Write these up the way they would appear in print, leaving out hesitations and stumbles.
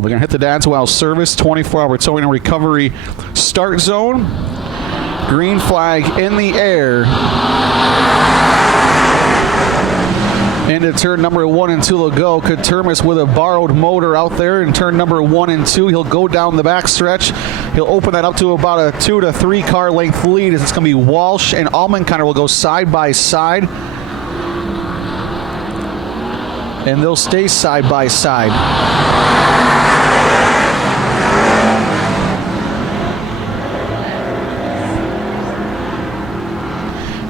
They're going to hit the Dadswell service, 24-hour towing and recovery start zone. Green flag in the air. Into turn number 1 and 2 will go. Katermis with a borrowed motor out there in turn number 1 and 2. He'll go down the back stretch. He'll open that up to about a 2 to 3 car length lead. It's going to be Walsh and Allmenkinder will go side by side. And they'll stay side by side.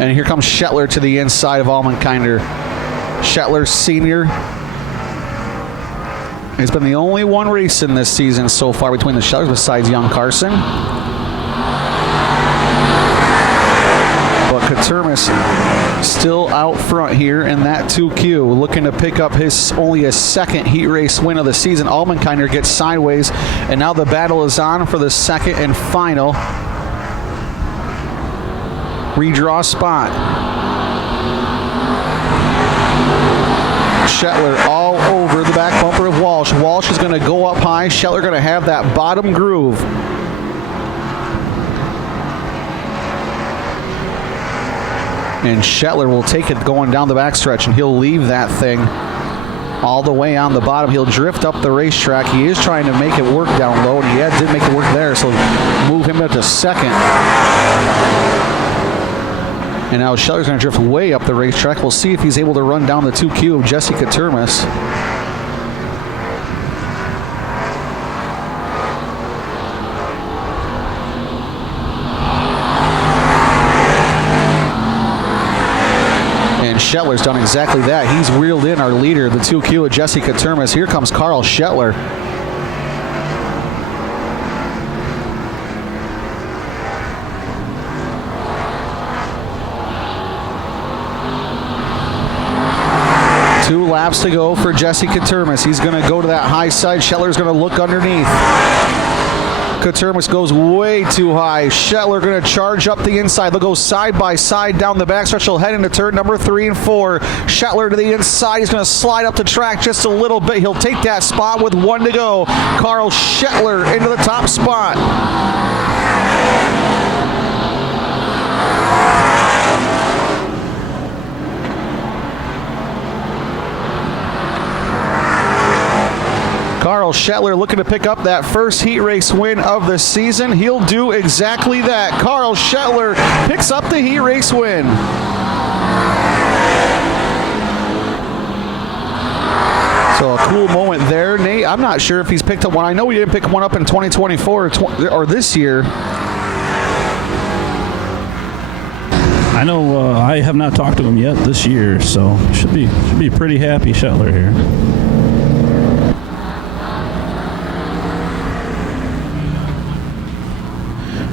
And here comes Shetler to the inside of Allmenkinder. Shetler Sr. has been the only one racing this season so far between the Shetlers besides young Carson. But Katermis still out front here in that 2Q, looking to pick up only his second heat race win of the season. Allmenkinder gets sideways, and now the battle is on for the second and final redraw spot. Shetler all over the back bumper of Walsh. Walsh is going to go up high. Shetler going to have that bottom groove. And Shetler will take it going down the backstretch, and he'll leave that thing all the way on the bottom. He'll drift up the racetrack. He is trying to make it work down low, and he did make it work there, so move him up to second. And now Shetler's going to drift way up the racetrack. We'll see if he's able to run down the 2Q of Jesse Katermis. And Shetler's done exactly that. He's reeled in our leader, the 2Q of Jesse Katermis. Here comes Carl Shetler. Two laps to go for Jesse Katermis. He's going to go to that high side. Shetler's going to look underneath. Katermis goes way too high. Shetler going to charge up the inside. They'll go side by side down the backstretch. He'll head into turn number 3 and 4. Shetler to the inside. He's going to slide up the track just a little bit. He'll take that spot with 1 to go. Carl Shetler into the top spot. Carl Shetler looking to pick up that first heat race win of the season. He'll do exactly that. Carl Shetler picks up the heat race win. So a cool moment there, Nate. I'm not sure if he's picked up one. I know he didn't pick one up in 2024 or this year. I know I have not talked to him yet this year, so should be pretty happy Shetler here.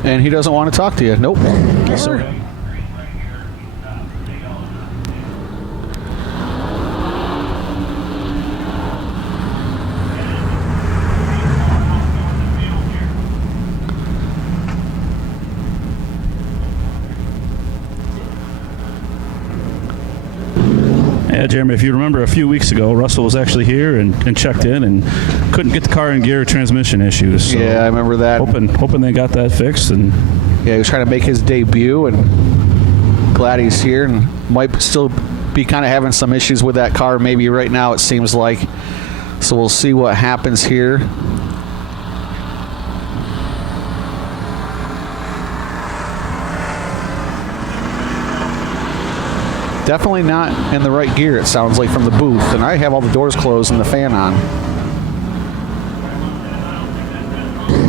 And he doesn't want to talk to you. Nope. Yes, sir. Yeah, Jeremy, if you remember a few weeks ago, Russell was actually here and checked in and couldn't get the car in gear, transmission issues. So yeah, I remember that. Hoping they got that fixed. And yeah, he was trying to make his debut, and glad he's here, and might still be kind of having some issues with that car maybe right now, it seems like. So we'll see what happens here. Definitely not in the right gear, it sounds like, from the booth. And I have all the doors closed and the fan on.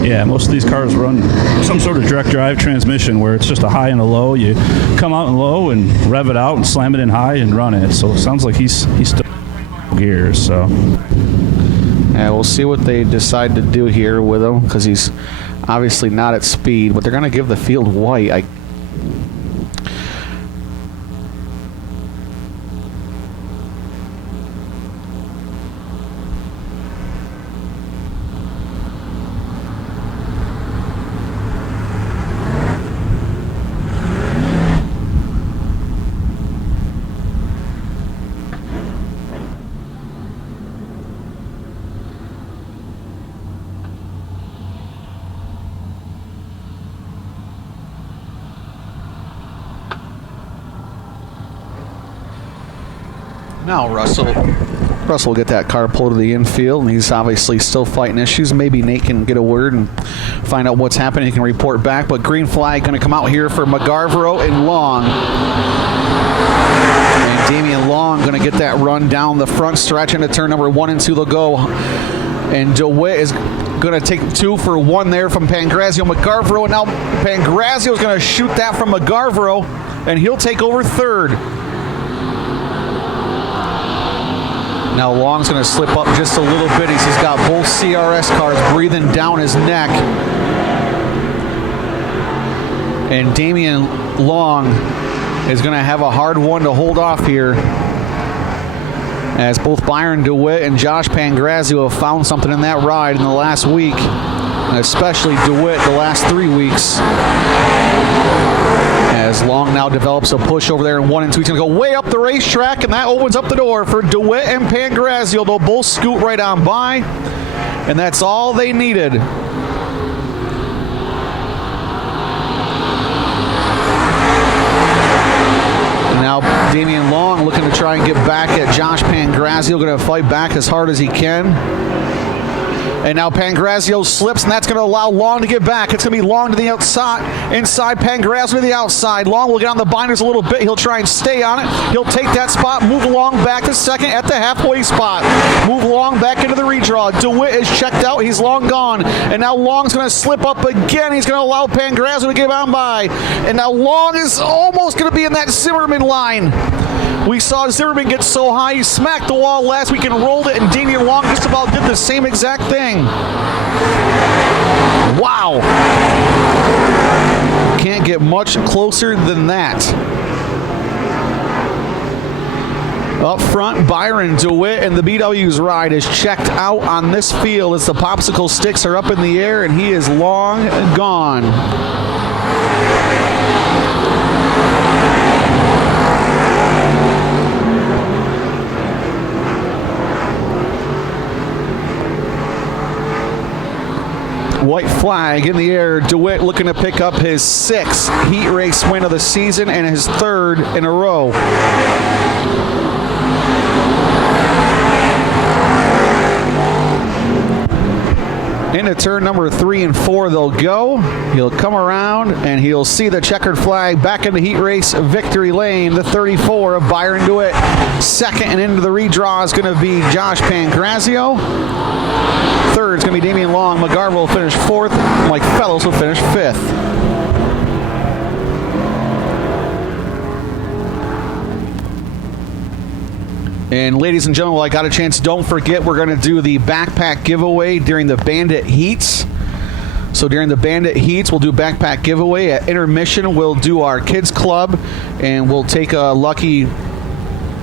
Yeah, most of these cars run some sort of direct drive transmission where it's just a high and a low. You come out in low and rev it out and slam it in high and run it. So it sounds like he's still gears. So yeah, we'll see what they decide to do here with him, because he's obviously not at speed. But they're going to give the field white. Now Russell will get that car pulled to the infield, and he's obviously still fighting issues. Maybe Nate can get a word and find out what's happening. He can report back. But green flag going to come out here for McGarvero and Long. And Damian Long going to get that run down the front stretch into turn number 1 and 2. They'll go. And DeWitt is going to take 2 for 1 there from Pangrazio. McGarvero, and now Pangrazio is going to shoot that from McGarvero, and he'll take over third. Now Long's going to slip up just a little bit. He's got both CRS cars breathing down his neck. And Damian Long is going to have a hard one to hold off here, as both Byron DeWitt and Josh Pangrazio have found something in that ride in the last week, and especially DeWitt the last 3 weeks. As Long now develops a push over there in 1 and 2. He's going to go way up the racetrack, and that opens up the door for DeWitt and Pangrazio. They'll both scoot right on by, and that's all they needed. Now Damian Long looking to try and get back at Josh Pangrazio, going to fight back as hard as he can. And now Pangrazio slips, and that's going to allow Long to get back. It's going to be Long to the outside, inside, Pangrazio to the outside. Long will get on the binders a little bit. He'll try and stay on it. He'll take that spot, move Long back to second at the halfway spot. Move Long back into the redraw. DeWitt is checked out. He's long gone. And now Long's going to slip up again. He's going to allow Pangrazio to get on by. And now Long is almost going to be in that Zimmerman line. We saw Zimmerman get so high, he smacked the wall last week and rolled it, and Damian Long just about did the same exact thing. Wow. Can't get much closer than that. Up front, Byron DeWitt and the BW's ride is checked out on this field as the popsicle sticks are up in the air, and he is long gone. White flag in the air. DeWitt looking to pick up his 6th heat race win of the season and his 3rd in a row. Into turn number 3 and 4 they'll go. He'll come around and he'll see the checkered flag back into heat race victory lane. The 34 of Byron DeWitt. Second and into the redraw is going to be Josh Pangrazio. Third is going to be Damian Long. McGarvero will finish 4th. Mike Fellows will finish 5th. And ladies and gentlemen, while I got a chance, don't forget we're going to do the backpack giveaway during the Bandit Heats. So during the Bandit Heats, we'll do backpack giveaway. At intermission, we'll do our kids club, and we'll take a lucky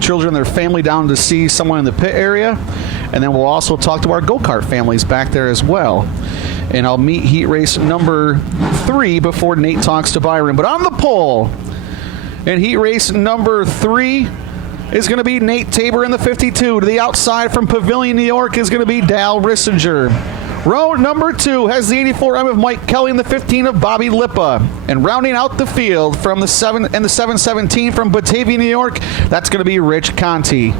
children and their family down to see someone in the pit area. And then we'll also talk to our go-kart families back there as well. And I'll meet heat race number 3 before Nate talks to Byron. But on the pole, in heat race number 3 is going to be Nate Tabor in the 52. To the outside from Pavilion, New York is going to be Dal Rissinger. Row number 2 has the 84M of Mike Kelly and the 15 of Bobby Lippa. And rounding out the field from the 7 and the 717 from Batavia, New York, that's going to be Rich Conti.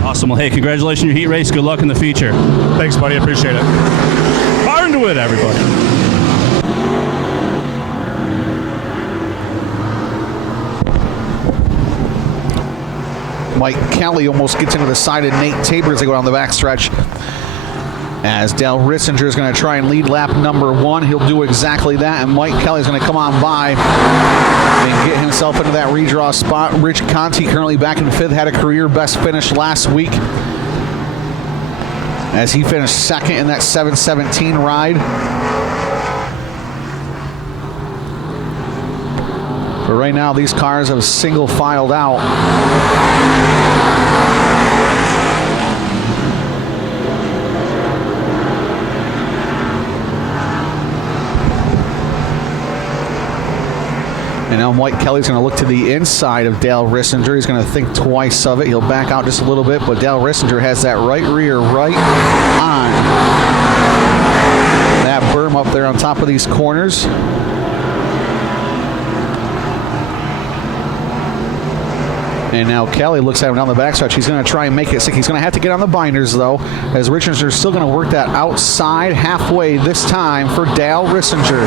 Awesome. Well, hey, congratulations on your heat race. Good luck in the feature. Thanks, buddy. I appreciate it. Byron DeWitt, everybody. Mike Kelly almost gets into the side of Nate Tabor as they go down the backstretch. As Dale Rissinger is going to try and lead lap number 1. He'll do exactly that, and Mike Kelly is going to come on by and get himself into that redraw spot. Rich Conti currently back in 5th, had a career best finish last week as he finished 2nd in that 717 ride. But right now, these cars have single filed out. And now Mike Kelly's going to look to the inside of Dale Rissinger. He's going to think twice of it. He'll back out just a little bit, but Dale Rissinger has that right rear right on that berm up there on top of these corners. And now Kelly looks at him down the backstretch. He's going to try and make it sick. He's going to have to get on the binders, though, as Richardson is still going to work that outside halfway this time for Dale Rissinger.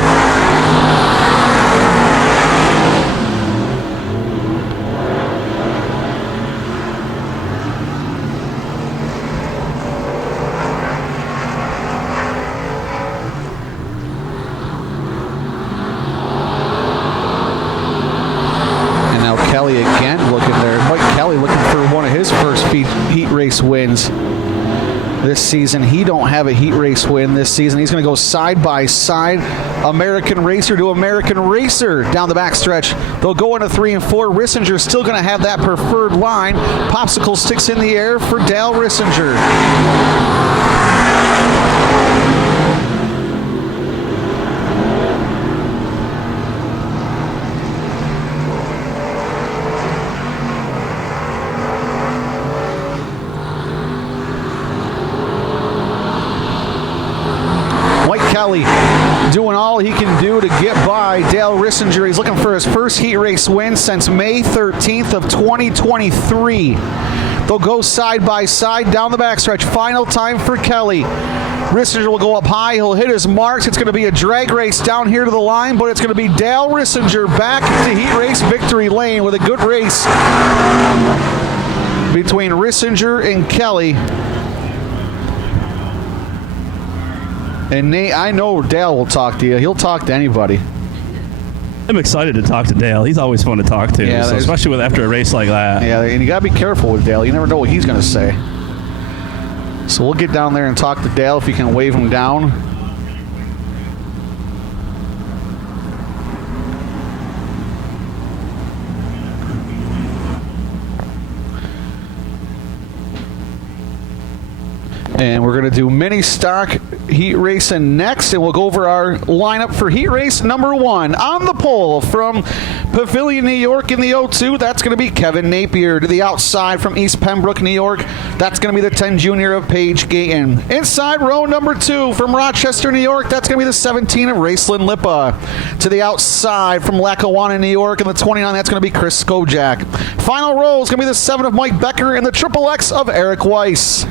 Kelly again looking there. Mike Kelly looking for one of his first heat race wins this season. He don't have a heat race win this season. He's going to go side by side, American racer to American racer down the backstretch. They'll go into 3 and 4. Rissinger's still going to have that preferred line. Popsicle sticks in the air for Dale Rissinger. Kelly doing all he can do to get by Dale Rissinger. He's looking for his first heat race win since May 13th of 2023. They'll go side by side down the backstretch. Final time for Kelly. Rissinger will go up high. He'll hit his marks. It's going to be a drag race down here to the line, but it's going to be Dale Rissinger back to heat race victory lane with a good race between Rissinger and Kelly. And Nate, I know Dale will talk to you. He'll talk to anybody. I'm excited to talk to Dale. He's always fun to talk to, yeah, so especially after a race like that. Yeah, and you got to be careful with Dale. You never know what he's going to say. So we'll get down there and talk to Dale if you can wave him down. And we're going to do mini stock heat racing next, and we'll go over our lineup for heat race number 1. On the pole from Pavilion, New York in the 02, that's going to be Kevin Napier. To the outside from East Pembroke, New York, that's going to be the 10 junior of Paige Gayton. Inside row number 2 from Rochester, New York, that's going to be the 17 of Raceland Lippa. To the outside from Lackawanna, New York, and the 29, that's going to be Chris Skojak. Final row is going to be the 7 of Mike Becker and the Triple X of Eric Weiss.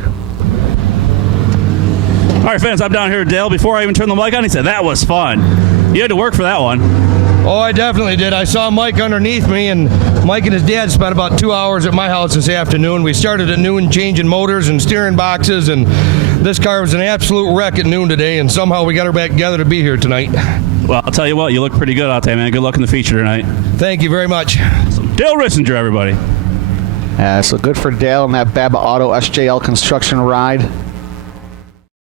All right, fans, I'm down here with Dale. Before I even turned the mic on, he said, that was fun. You had to work for that one. Oh, I definitely did. I saw Mike underneath me, and Mike and his dad spent about 2 hours at my house this afternoon. We started at noon changing motors and steering boxes, and this car was an absolute wreck at noon today, and somehow we got her back together to be here tonight. Well, I'll tell you what, you look pretty good out there, man. Good luck in the feature tonight. Thank you very much. So, Dale Rissinger, everybody. So good for Dale and that Baba Auto SJL construction ride.